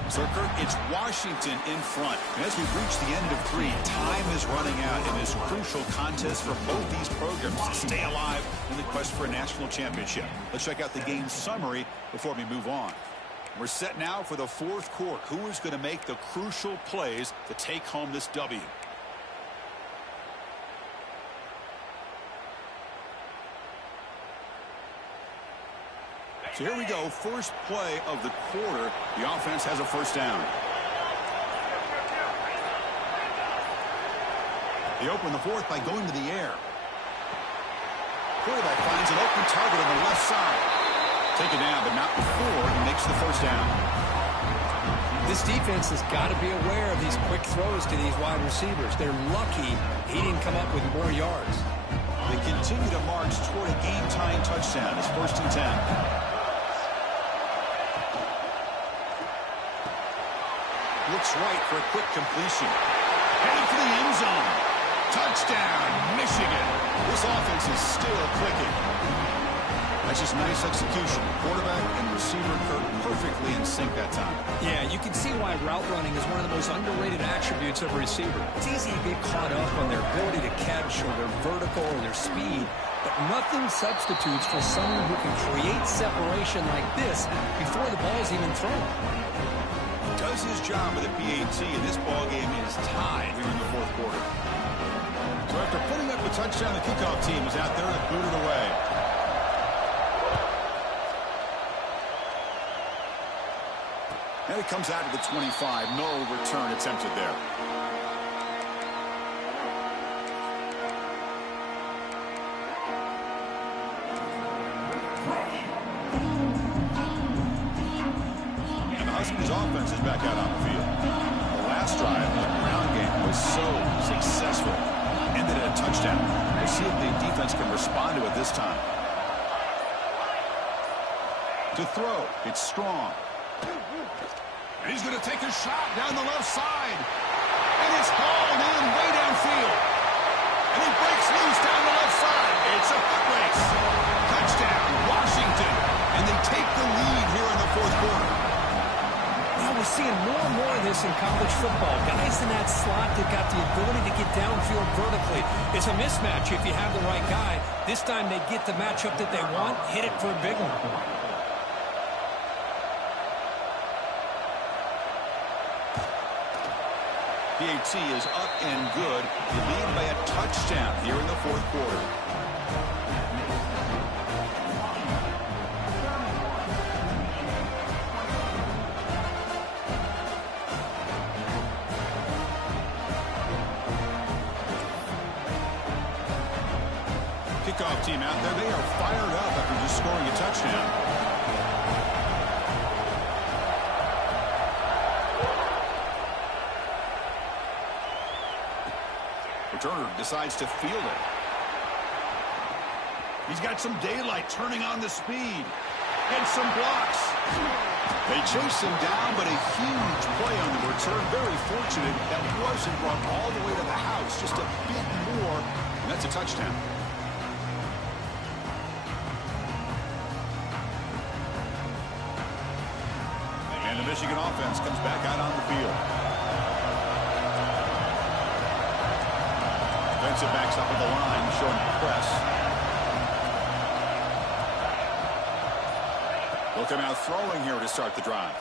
So, Kirk, it's Washington in front. And as we've reached the end of 3, time is running out in this crucial contest for both these programs to stay alive in the quest for a national championship. Let's check out the game summary before we move on. We're set now for the fourth quarter. Who is going to make the crucial plays to take home this W? So here we go, first play of the quarter. The offense has a first down. They open the fourth by going to the air. Quarterback finds an open target on the left side. Taken down, but not before he makes the first down. This defense has got to be aware of these quick throws to these wide receivers. They're lucky he didn't come up with more yards. They continue to march toward a game-tying touchdown. It's 1st and 10. Looks right for a quick completion. Headed for the end zone. Touchdown, Michigan. This offense is still clicking. That's just nice execution. Quarterback and receiver perfectly in sync that time. Yeah, you can see why route running is one of the most underrated attributes of a receiver. It's easy to get caught up on their ability to catch or their vertical or their speed, but nothing substitutes for someone who can create separation like this before the ball is even thrown. Does his job with a PAT, and this ball game is tied here in the fourth quarter. So after putting up a touchdown, the kickoff team is out there to boot it away. And it comes out to the 25. No return attempted there. His offense is back out on the field. The last drive of the ground game was so successful. Ended in a touchdown. We'll see if the defense can respond to it this time. To throw. It's strong. And he's going to take a shot down the left side. And it's hauled in way downfield. And he breaks loose down the left side. It's a foot race. Touchdown, Washington. And they take the lead here in the fourth quarter. We're seeing more and more of this in college football. Guys in that slot that got the ability to get downfield vertically. It's a mismatch if you have the right guy. This time they get the matchup that they want, hit it for a big one. PAT is up and good. You lead by a touchdown here in the fourth quarter. Kickoff team out there. They are fired up after just scoring a touchdown. Returner decides to field it. He's got some daylight turning on the speed. And some blocks. They chase him down, but a huge play on the return. Very fortunate that wasn't brought all the way to the house. Just a bit more, and that's a touchdown. And the Michigan offense comes back out on the field. Defensive backs up at the line, showing press. Looking out throwing here to start the drive.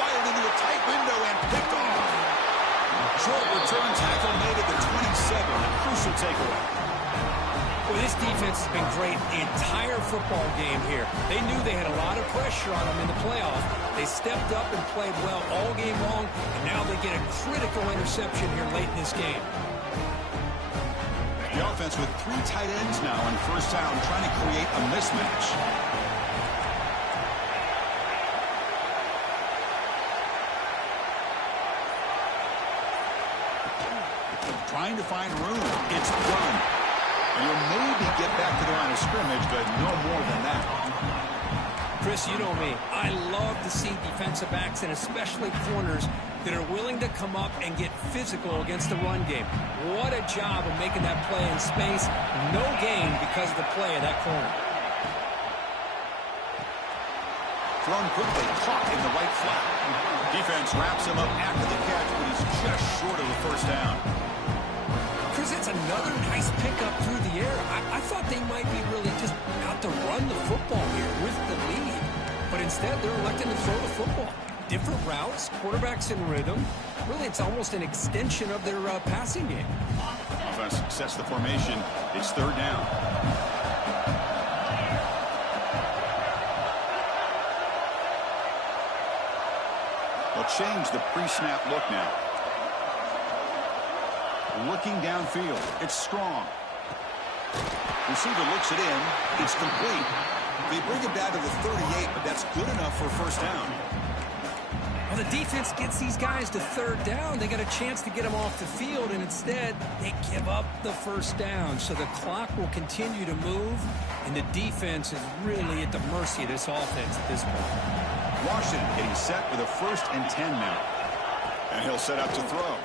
Fired into a tight window and picked off. Short return tackle made at the 27. A crucial takeaway. Well, this defense has been great the entire football game here. They knew they had a lot of pressure on them in the playoff. They stepped up and played well all game long, and now they get a critical interception here late in this game. The offense with 3 tight ends now on first down, trying to create a mismatch. Trying to find room. It's done. And you'll maybe get back to the line of scrimmage, but no more than that. Chris, you know me. I love to see defensive backs and especially corners that are willing to come up and get physical against the run game. What a job of making that play in space. No gain because of the play of that corner. Thrown quickly, caught in the right flat. Defense wraps him up after the catch, but he's just short of the first down. Chris, it's another nice pickup through the air. I thought they might be really just out to run the football here with the lead. But instead, they're electing to throw the football. Different routes, quarterbacks in rhythm. Really, it's almost an extension of their passing game. Offense sets the formation. It's third down. They'll change the pre-snap look now. Looking downfield. It's strong. Receiver looks it in. It's complete. They bring it down to the 38, but that's good enough for a first down. Well, the defense gets these guys to third down. They got a chance to get them off the field, and instead they give up the first down. So the clock will continue to move, and the defense is really at the mercy of this offense at this point. Washington getting set with a 1st and 10 now. And he'll set up to throw.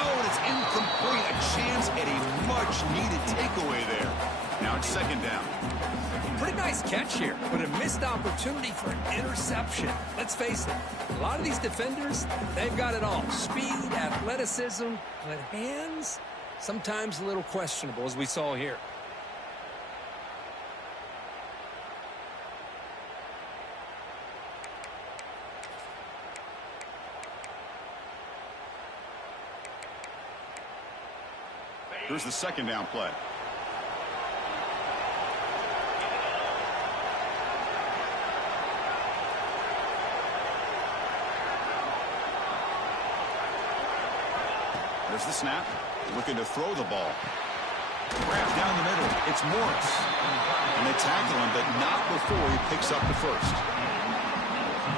Oh, and it's incomplete. A chance at a much-needed takeaway there. Now it's 2nd down. Pretty nice catch here, but a missed opportunity for an interception. Let's face it, a lot of these defenders, they've got it all. Speed, athleticism, but hands, sometimes a little questionable, as we saw here. Here's the 2nd down play. There's the snap. Looking to throw the ball. Wrapped down the middle. It's Morris. And they tackle him, but not before he picks up the first.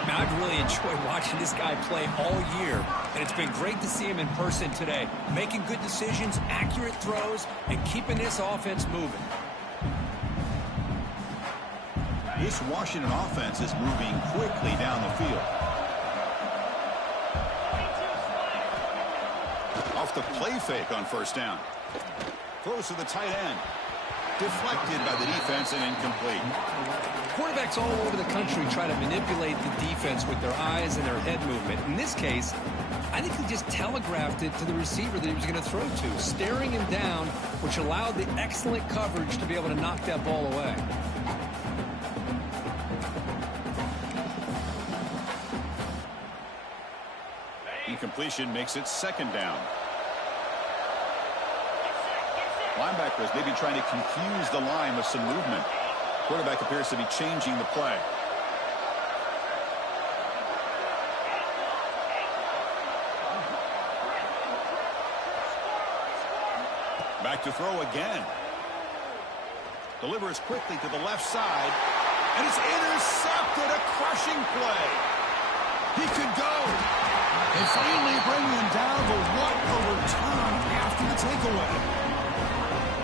Now, I've really enjoyed watching this guy play all year, and it's been great to see him in person today. Making good decisions, accurate throws, and keeping this offense moving. This Washington offense is moving quickly down the field. Off the play fake on 1st down. Throws to the tight end. Deflected by the defense and incomplete. Quarterbacks all over the country try to manipulate the defense with their eyes and their head movement. In this case, I think he just telegraphed it to the receiver that he was going to throw to, staring him down, which allowed the excellent coverage to be able to knock that ball away. Incompletion makes it 2nd down. Linebackers maybe trying to confuse the line with some movement. Quarterback appears to be changing the play. Back to throw again. Delivers quickly to the left side. And it's intercepted. A crushing play. He could go. And finally bringing him down, but what a return after the takeaway.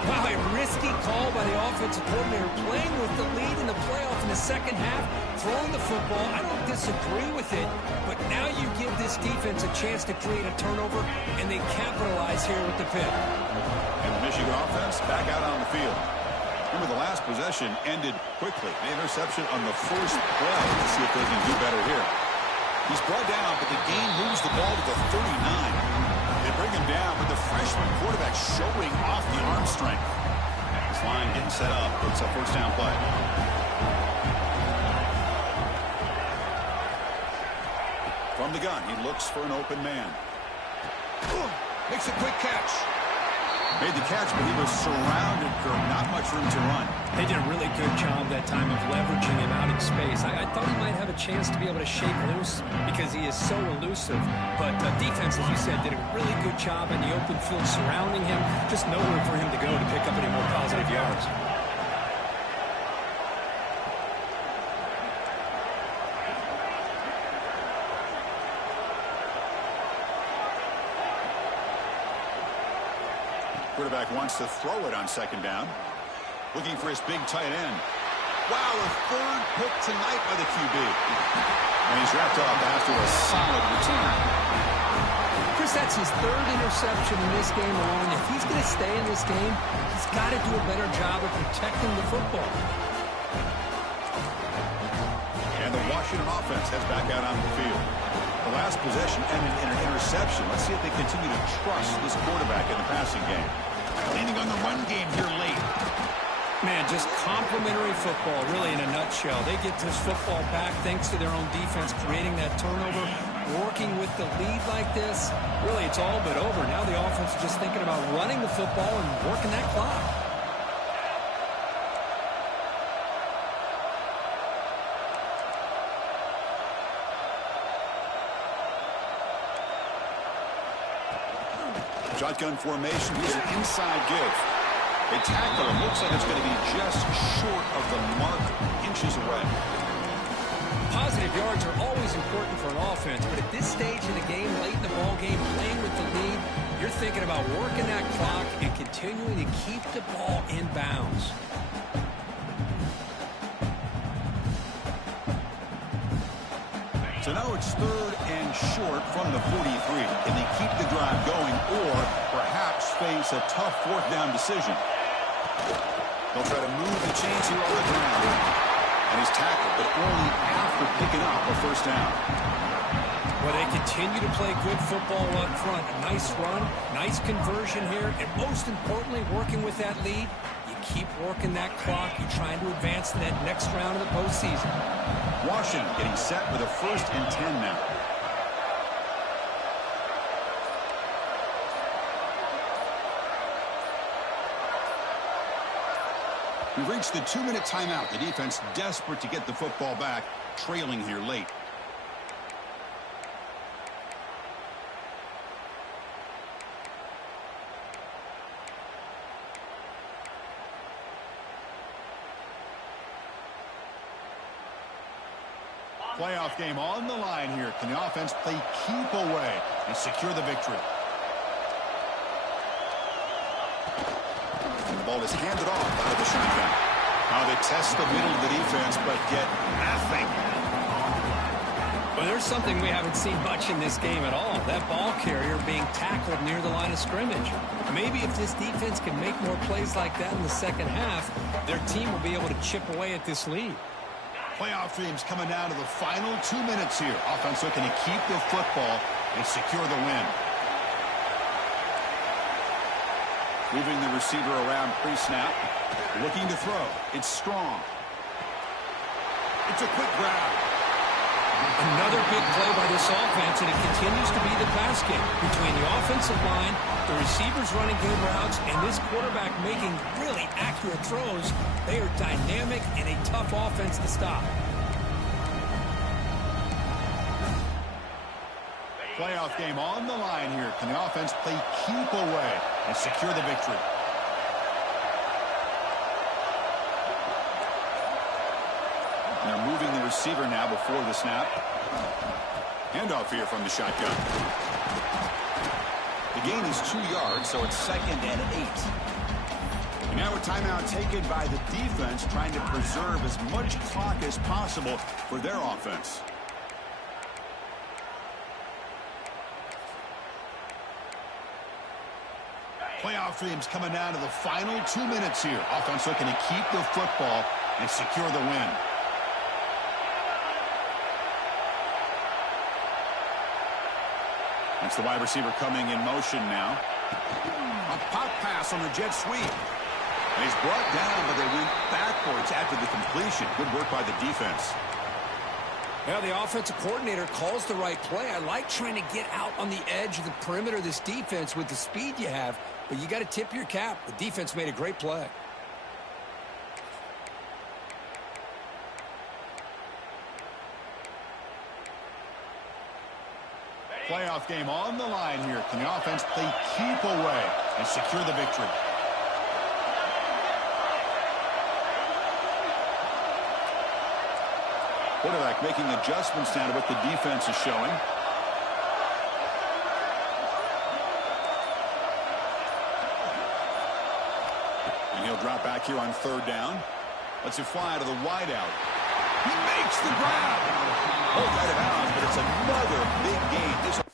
Wow, a risky call by the offensive coordinator, playing with the lead in the playoff in the 2nd half, throwing the football. I don't disagree with it, but now you give this defense a chance to create a turnover, and they capitalize here with the pick. And the Michigan offense back out on the field. Remember, the last possession ended quickly. An interception on the first play. Let's see if they can do better here. He's brought down, but the game moves the ball to the 39. They bring him down, but the freshman quarterback showing off the arm strength. This line getting set up. It's a 1st down play. From the gun, he looks for an open man. Makes a quick catch. Made the catch, but he was surrounded, Kirk. Not much room to run. They did a really good job that time of leveraging him out in space. I thought he might have a chance to be able to shake loose because he is so elusive. But defense, as you said, did a really good job in the open field surrounding him. Just nowhere for him to go to pick up any more positive yards. Quarterback wants to throw it on 2nd down. Looking for his big tight end. Wow, a 3rd pick tonight by the QB. And he's wrapped up after a solid return. Chris, that's his 3rd interception in this game alone. If he's going to stay in this game, he's got to do a better job of protecting the football. And the Washington offense heads back out on the field. The last possession ended in an interception. Let's see if they continue to trust this quarterback in the passing game. Leaning on the run game here late. Man, just complimentary football, really, in a nutshell. They get this football back thanks to their own defense, creating that turnover, working with the lead like this. Really, it's all but over. Now the offense is just thinking about running the football and working that clock. Shotgun formation. Here's an inside give. They tackle him. Looks like it's going to be just short of the mark, inches away. Positive yards are always important for an offense, but at this stage in the game, late in the ball game, playing with the lead, you're thinking about working that clock and continuing to keep the ball in bounds. So now it's 3rd and short from the 43. Can they keep the drive going or perhaps face a tough 4th down decision? They'll try to move the chains here on the ground. And he's tackled, but only after picking up a 1st down. Well, they continue to play good football up front. A nice run, nice conversion here, and most importantly, working with that lead, you keep working that clock. You're trying to advance to that next round of the postseason. Washington getting set with a 1st and 10 now. We've reached the 2-minute timeout. The defense desperate to get the football back, trailing here late. Playoff game on the line here. Can the offense play keep away and secure the victory? And the ball is handed off out of the shotgun. Now they test the middle of the defense, but get nothing. Well, there's something we haven't seen much in this game at all. That ball carrier being tackled near the line of scrimmage. Maybe if this defense can make more plays like that in the second half, their team will be able to chip away at this lead. Playoff teams coming down to the final 2 minutes here. Offense looking to keep the football and secure the win. Moving the receiver around pre-snap. Looking to throw. It's strong. It's a quick grab. Another big play by this offense, and it continues to be the pass game between the offensive line, the receivers running good routes, and this quarterback making really accurate throws. They are dynamic and a tough offense to stop. Playoff game on the line here. Can the offense play keep away and secure the victory? And they're moving the receiver now before the snap. Handoff here from the shotgun. The gain is 2 yards, so it's 2nd and 8. And now a timeout taken by the defense, trying to preserve as much clock as possible for their offense. Playoff teams coming down to the final 2 minutes here. Offense looking to keep the football and secure the win. That's the wide receiver coming in motion now. A pop pass on the jet sweep. And he's brought down, but they went backwards after the completion. Good work by the defense. Well, the offensive coordinator calls the right play. I like trying to get out on the edge of the perimeter of this defense with the speed you have, but you got to tip your cap. The defense made a great play. Playoff game on the line here. Can the offense play keep away and secure the victory? Quarterback making adjustments now to what the defense is showing. And he'll drop back here on 3rd down. Lets it fly to the wideout. He makes the grab. Hold right out, but it's another big gain.